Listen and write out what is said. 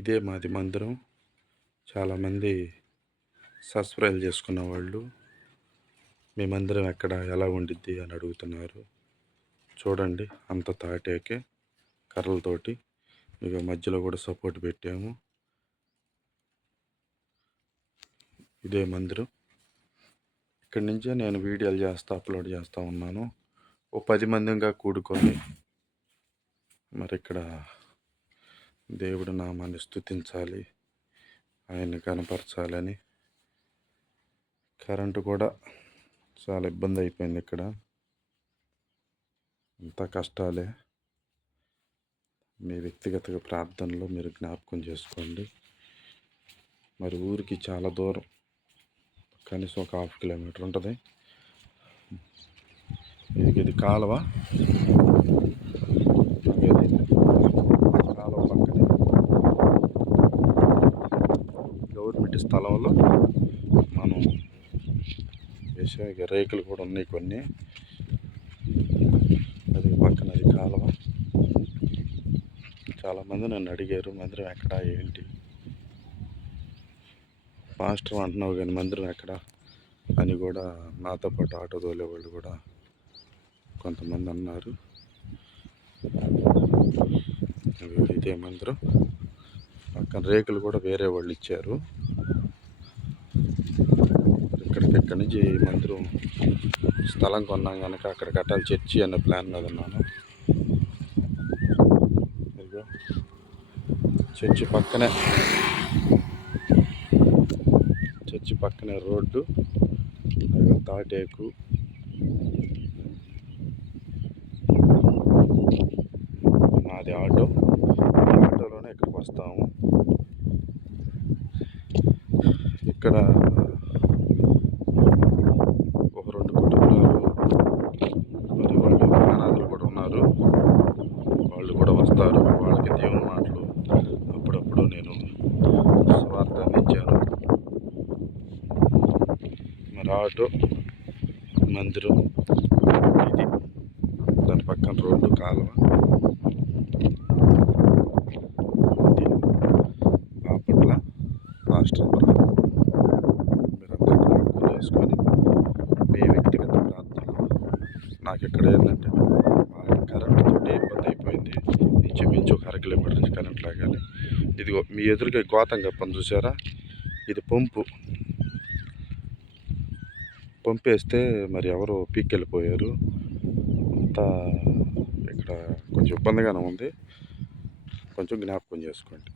ఇదే మాది మందిరం. చాలామంది సబ్స్క్రైబ్ చేసుకున్న వాళ్ళు మీ మందిరం ఎక్కడ, ఎలా ఉండిద్ది అని అడుగుతున్నారు. చూడండి, అంత తాటాకే కర్రలతోటి. ఇక మధ్యలో కూడా సపోర్ట్ పెట్టాము. ఇదే మందిరం. ఇక్కడి నుంచే నేను వీడియోలు అప్లోడ్ చేస్తూ ఉన్నాను. ఓ 10 మందిగా కూడుకొని మరి ఇక్కడ దేవుడి నామాన్ని స్తుతించాలి, ఆయన్ని కనపరచాలని. కరెంటు కూడా చాలా ఇబ్బంది అయిపోయింది ఇక్కడ. అంతా కష్టాలే. మీ వ్యక్తిగత ప్రార్థనలో మీరు జ్ఞాపకం చేసుకోండి. మరి ఊరికి చాలా దూరం, కనీసం ఒక 1/2 కిలోమీటర్ ఉంటుంది. ఇది కాలువ. కాలువ పక్కనే గవర్నమెంట్ స్థలంలో మనం వేసే రేకులు కూడా ఉన్నాయి కొన్ని. అది పక్కన అది కాలువ. చాలామంది నన్ను అడిగారు, మందిరం ఎక్కడ ఏంటి పాస్టర్ అంటున్నావు కానీ మందిరం ఎక్కడ అని కూడా నాతో పాటు ఆటో తోలే వాళ్ళు కూడా కొంతమంది అన్నారు. ఇదే మందిరం. పక్కన రేకులు కూడా వేరే వాళ్ళు ఇచ్చారు. ఇక్కడి నుంచి మందిరం స్థలం కొన్నాం కనుక అక్కడ కట్టాలి చర్చి అనే ప్లాన్ మీద ఉన్నాను. చర్చి పక్కనే రోడ్డు, తాటేకు. నాది ఆటో. ఆటోలోనే ఇక్కడికి వస్తాము. ఇక్కడ ఒక 2 కుటుంబాలు మరి వాళ్ళు అనాథలు కూడా ఉన్నారు. వాళ్ళు కూడా వస్తారు. వాళ్ళకి దేవుని మాటలు అప్పుడప్పుడు నేను స్వార్థ అందించాను. మరి ఆటో, మందిరం ఇది. దాని పక్కన రోడ్డు, కాలువ. బాపట్ల రాష్ట్రపురం. మీరంతా జ్ఞాపకం చేసుకొని మీ వ్యక్తిగత ప్రాంతంలో. నాకు ఇక్కడ ఏంటంటే కరెంటుతో ఇబ్బంది అయిపోయింది. ఇంచుమించు ఒక 1/2 కిలోమీటర్ నుంచి కరెంట్ లాగాలి. ఇదిగో మీ ఎదురుగా గోతం కప్పని చూసారా? ఇది పంపేస్తే మరి ఎవరు పీక్కెళ్ళిపోయారు. అంతా ఇక్కడ కొంచెం ఇబ్బందిగానే ఉంది. కొంచెం జ్ఞాపకం చేసుకోండి.